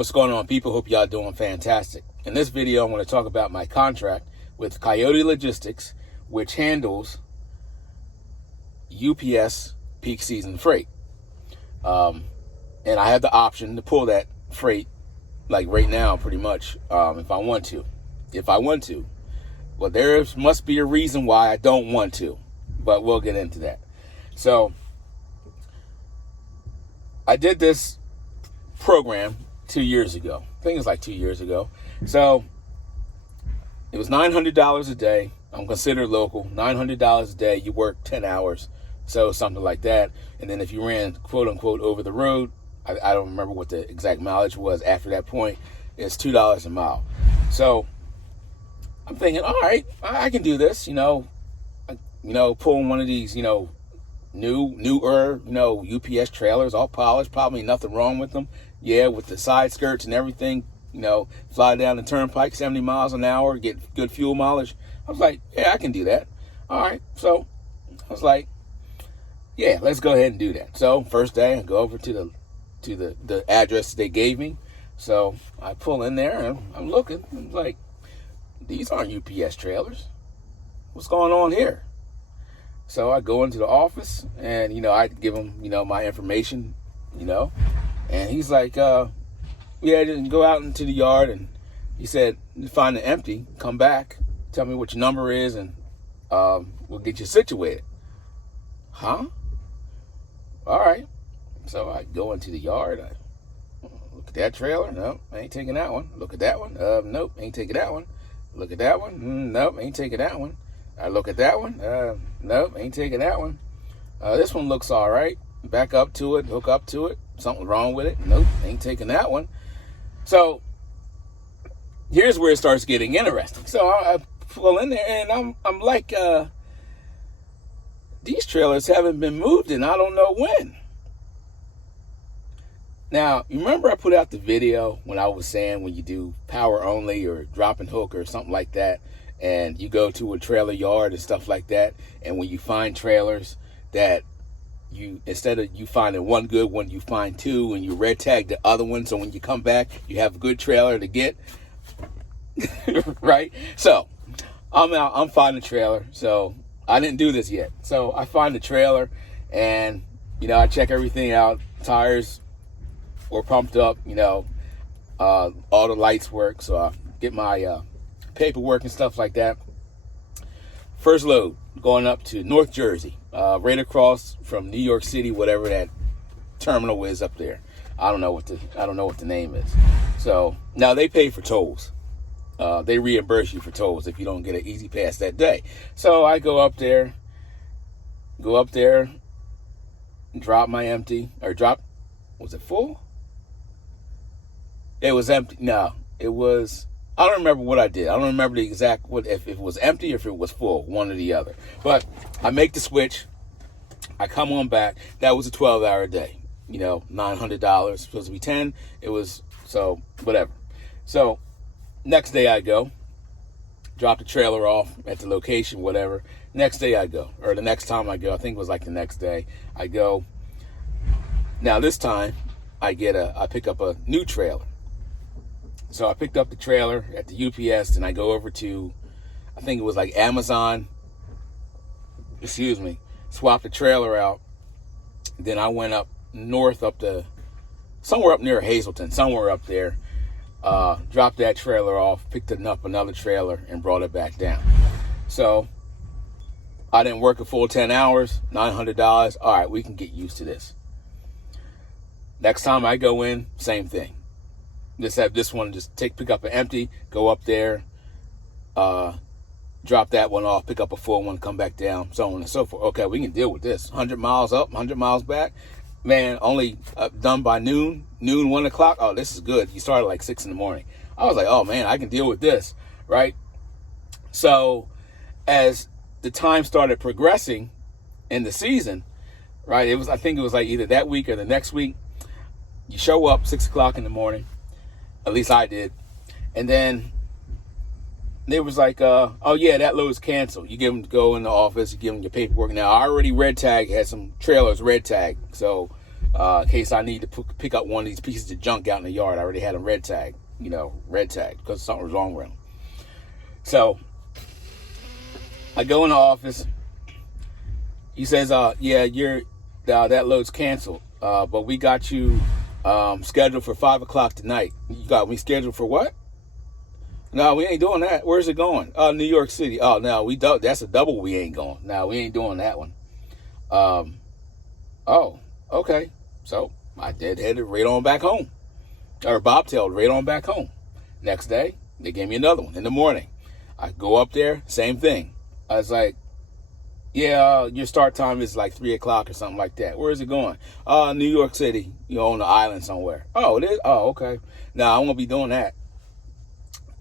What's going on, people? Hope y'all doing fantastic. In this video, I want to talk about my contract with Coyote Logistics, which handles UPS peak season freight. And I have the option to pull that freight like right now, pretty much, if I want to. Well, there must be a reason why I don't want to, but we'll get into that. So I did this program 2 years ago. I think it was like 2 years ago. So it was $900 a day. I'm considered local. $900 a day. You work 10 hours. So something like that. And then if you ran, quote unquote, over the road, I don't remember what the exact mileage was after that point. It's $2 a mile. So I'm thinking, all right, I can do this, pulling one of these, newer, UPS trailers, all polished, probably nothing wrong with them. Yeah, with the side skirts and everything, fly down the turnpike 70 miles an hour, get good fuel mileage. I was like, yeah, I can do that. All right. So I was like, yeah, let's go ahead and do that. So first day I go over to the address they gave me. So I pull in there and I'm looking. I'm like, these aren't UPS trailers. What's going on here? So I go into the office and, I give him, my information, and he's like, yeah, just go out into the yard. And he said, find it empty, come back, tell me what your number is, and we'll get you situated. Huh? All right. So I go into the yard. I look at that trailer. Nope, I ain't taking that one. Look at that one. Nope, ain't taking that one. Look at that one. Nope, ain't taking that one. I look at that one. Nope, ain't taking that one. This one looks all right. Back up to it, hook up to it. Something wrong with it. Nope, ain't taking that one. So here's where it starts getting interesting. So I pull in there and I'm like, these trailers haven't been moved in I don't know when. Now, you remember I put out the video when I was saying when you do power only or drop and hook or something like that, and you go to a trailer yard and stuff like that, and when you find trailers that instead of you finding one good one, you find two, and you red tag the other one, so when you come back, you have a good trailer to get, right? So I'm out, I'm finding a trailer. So I didn't do this yet. So I find the trailer and, I check everything out. Tires were pumped up, all the lights work. So I get my paperwork and stuff like that. First load going up to North Jersey, right across from New York City, whatever that terminal is up there. I don't know what the name is. So now they pay for tolls. They reimburse you for tolls if you don't get an easy pass that day. So I go up there, drop my empty, was it full? It was empty. No, it was, I don't remember what I did. I don't remember the exact, if it was empty or if it was full, one or the other. But I make the switch. I come on back. That was a 12-hour day. $900, supposed to be 10. It was, so whatever. So next day I go, drop the trailer off at the location, whatever. Next day I go, or the next time I go, I think it was like the next day I go. Now this time I pick up a new trailer. So I picked up the trailer at the UPS and I go over to, I think it was like Amazon, swap the trailer out. Then I went up north somewhere up near Hazleton, somewhere up there, dropped that trailer off, picked up another trailer and brought it back down. So I didn't work a full 10 hours, $900. All right, we can get used to this. Next time I go in, same thing. Just have this one, pick up an empty, go up there, drop that one off, pick up a full one, come back down, so on and so forth. Okay, we can deal with this. 100 miles up, 100 miles back. Man, only done by noon, 1 o'clock. Oh, this is good. You started like 6 in the morning. I was like, oh man, I can deal with this, right? So as the time started progressing in the season, right, I think it was like either that week or the next week, you show up 6 o'clock in the morning. At least I did. And then they was like, oh yeah, that load is canceled. You give them to go in the office, you give them your paperwork. Now I already had some trailers red tag. So in case I need to pick up one of these pieces of junk out in the yard. I already had them red tag, because something was wrong with them. So I go in the office. He says, yeah, that load's canceled, but we got you scheduled for 5 o'clock tonight. You got me scheduled for what? No, we ain't doing that. Where's it going? New York City. Oh, no, that's a double. We ain't going. No, we ain't doing that one. Oh, okay. So I headed right on back home, or bobtailed right on back home. Next day, they gave me another one in the morning. I go up there, same thing. I was like, yeah, your start time is like 3 o'clock or something like that. Where is it going? New York City, on the island somewhere. Oh, it is? Oh, okay. No, I won't be doing that.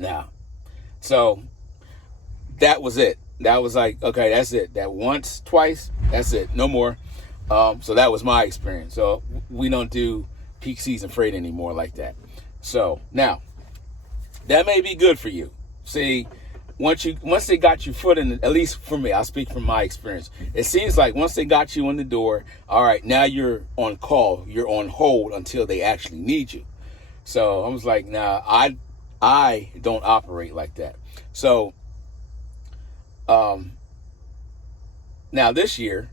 Now, so that was it. That was like, okay, that's it. That once, twice, that's it. No more. So that was my experience. So we don't do peak season freight anymore like that. So now, that may be good for you. See, once they got your foot in, at least for me, I'll speak from my experience. It seems like once they got you in the door, all right, now you're on call. You're on hold until they actually need you. So I was like, nah, I don't operate like that. So, now this year,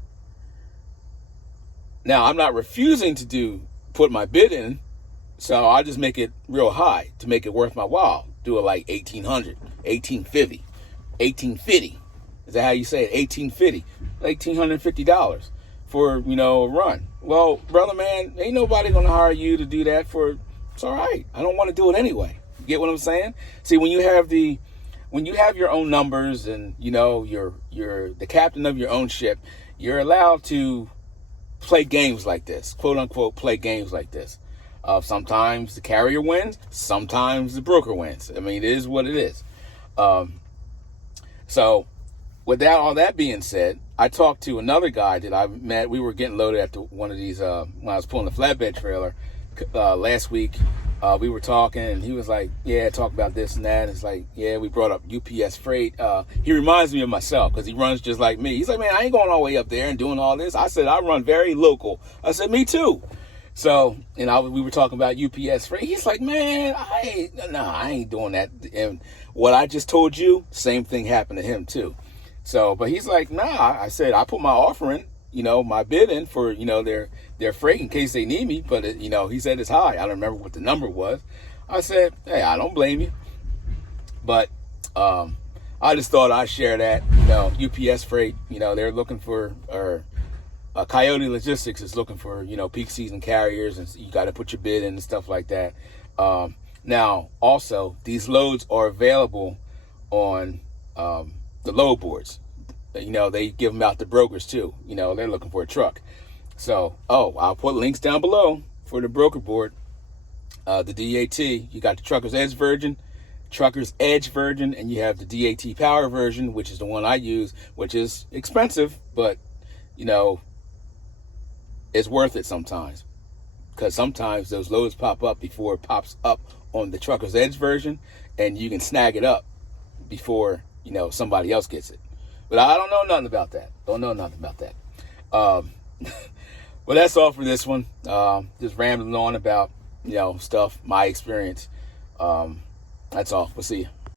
I'm not refusing to put my bid in, so I just make it real high to make it worth my while. Do it like 1,800, 1,850, 1,850. Is that how you say it? 1,850, $1,850 for, a run. Well, brother, man, ain't nobody going to hire you to do that it's all right. I don't want to do it anyway. You get what I'm saying? See, when you have your own numbers and, you're the captain of your own ship, you're allowed to play games like this, quote unquote, play games like this. Sometimes the carrier wins, sometimes the broker wins. I mean, it is what it is. So with all that being said, I talked to another guy that I met. We were getting loaded at one of these, when I was pulling the flatbed trailer last week. We were talking and he was like, yeah, talk about this and that. It's like, yeah, we brought up UPS freight. He reminds me of myself because he runs just like me. He's like, man, I ain't going all the way up there and doing all this. I said, I run very local. I said, me too. So, we were talking about UPS freight. He's like, man, I ain't doing that. And what I just told you, same thing happened to him too. So, but he's like, nah, I said, I put my offer in, my bid in for, their freight in case they need me. But, he said it's high. I don't remember what the number was. I said, hey, I don't blame you. But I just thought I'd share that, UPS freight, they're looking for, or Coyote Logistics is looking for, peak season carriers, and you got to put your bid in and stuff like that. Now, also, these loads are available on the load boards. They give them out to brokers too. They're looking for a truck. So, I'll put links down below for the broker board. The DAT, you got the TruckersEdge version, and you have the DAT Power version, which is the one I use, which is expensive, but, it's worth it sometimes. Because sometimes those loads pop up before it pops up on the TruckersEdge version, and you can snag it up before, somebody else gets it. But I don't know nothing about that. Well, that's all for this one. Just rambling on about, stuff, my experience. That's all. We'll see you.